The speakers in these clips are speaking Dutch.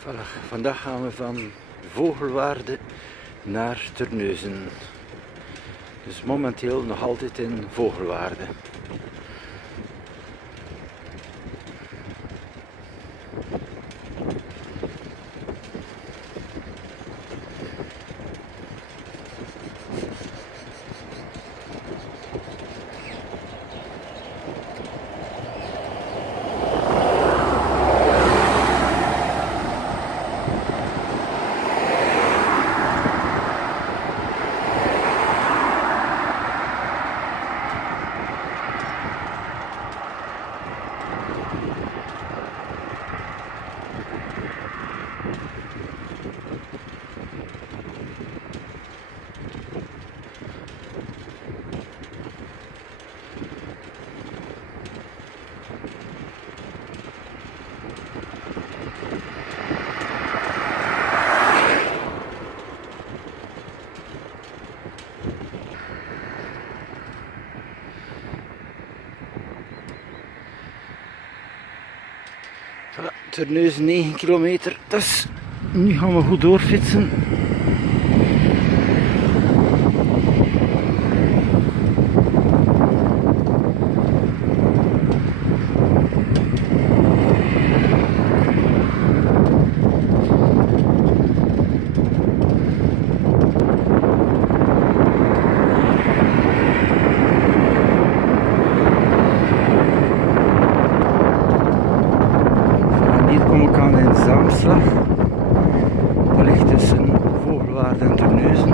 Voilà, vandaag gaan we van Vogelwaarde naar Terneuzen. Dus momenteel nog altijd in Vogelwaarde. Voilà, Terneuzen 9 kilometer, dus nu gaan we goed doorfietsen. In Zaamslag. Dat ligt tussen Vogelwaarde en Terneuzen.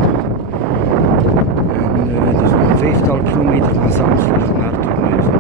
En dat is nog een 5-tal kilometer van Zaamslag naar Terneuzen.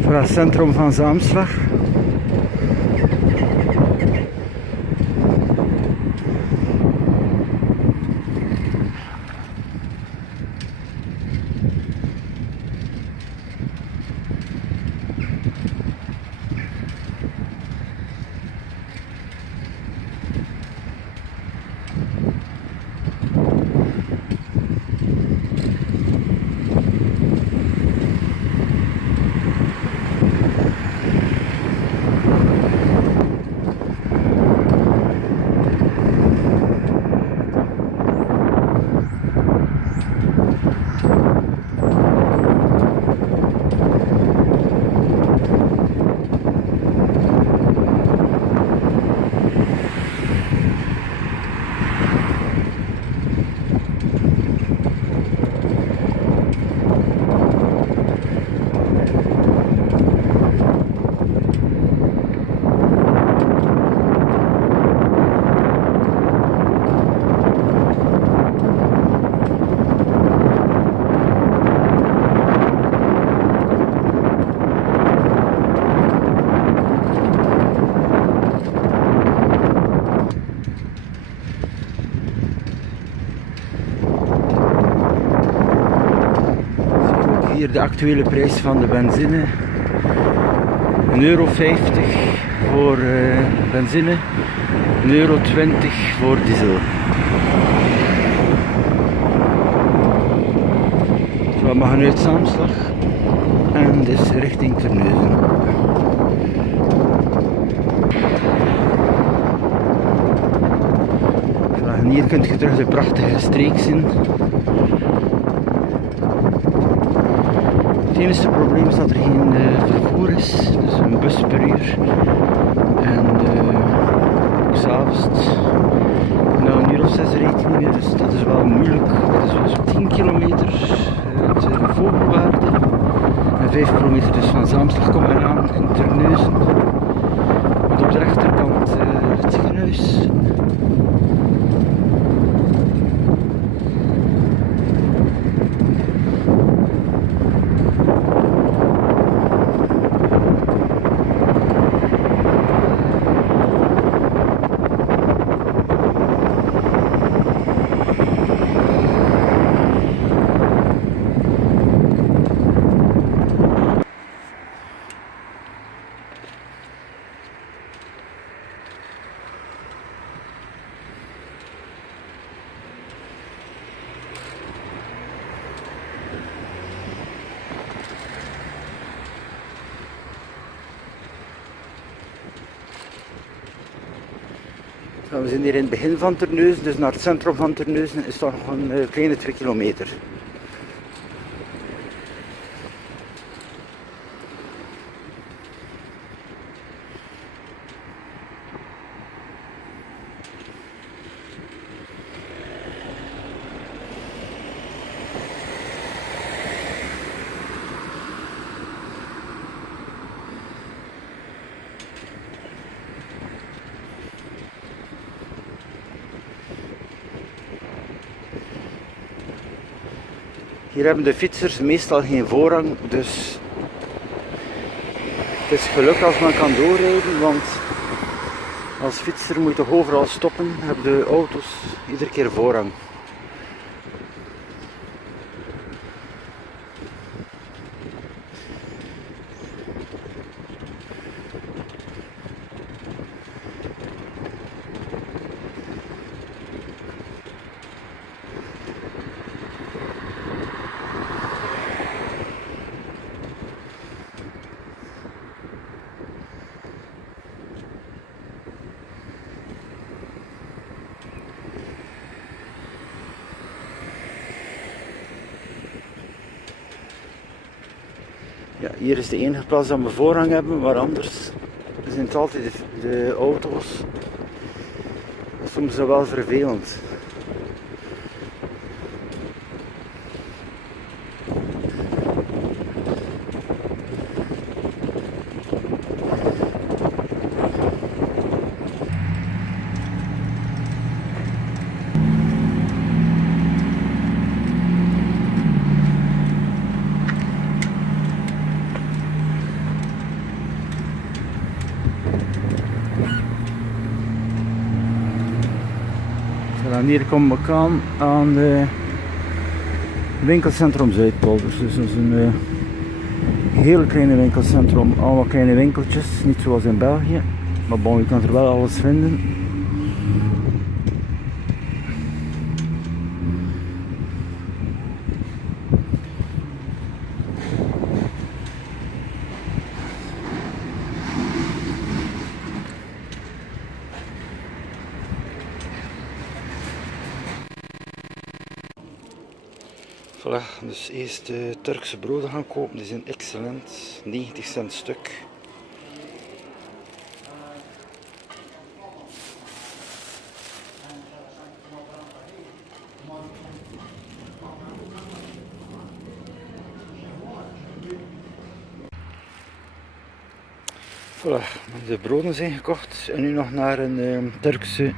Voor het centrum van Zaamslag. hier de actuele prijs van de benzine. €1,50 voor benzine, €1,20 voor diesel. We gaan uit Zaamslag en dus richting Terneuzen. En hier kunt je terug de prachtige streek zien. Het enige probleem is dat er geen vervoer is, dus een bus per uur. En ook s'avonds, nou een uur of 6 rijdt hij niet meer, dus dat is wel moeilijk. Dat is dus 10 kilometer het Vogelwaarde en 5 kilometer dus van Zaamslag komen we aan in Terneuzen. Met op de rechterkant het ziekenhuis. We zijn hier in het begin van Terneuzen, dus naar het centrum van Terneuzen is toch nog een kleine 2 kilometer. Hier hebben de fietsers meestal geen voorrang, dus het is geluk als men kan doorrijden, want als fietser moet je toch overal stoppen, hebben de auto's iedere keer voorrang. Ja, hier is de enige plaats dat we voorrang hebben, maar anders zijn het altijd de auto's. Soms is dat wel vervelend. En hier komen we aan het winkelcentrum Zuidpolders. Dus dat is een heel kleine winkelcentrum, allemaal kleine winkeltjes, niet zoals in België. Maar bon, je kan er wel alles vinden. Voilà, dus eerst Turkse broden gaan kopen, die zijn excellent, 90 cent stuk. Voilà, de broden zijn gekocht en nu nog naar een Turkse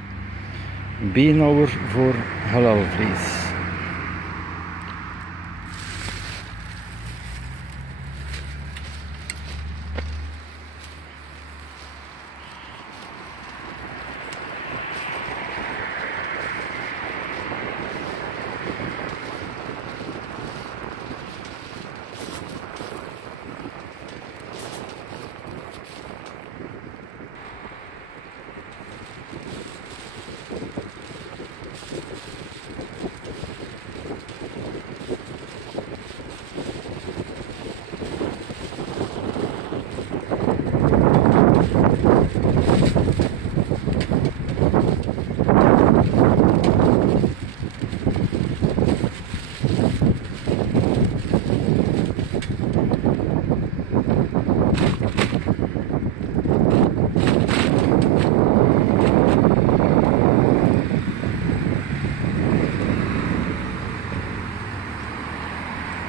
beenhouwer voor halalvlees.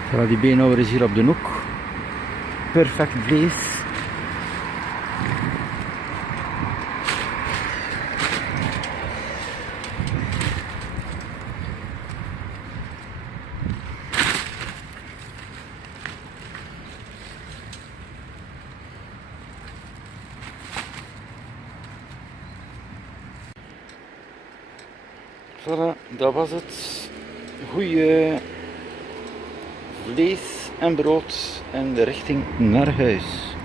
Voilà, die beenhouwer is hier op de hoek. Perfect vlees. Voilà, dat was het. Goeie vlees en brood en de richting naar huis.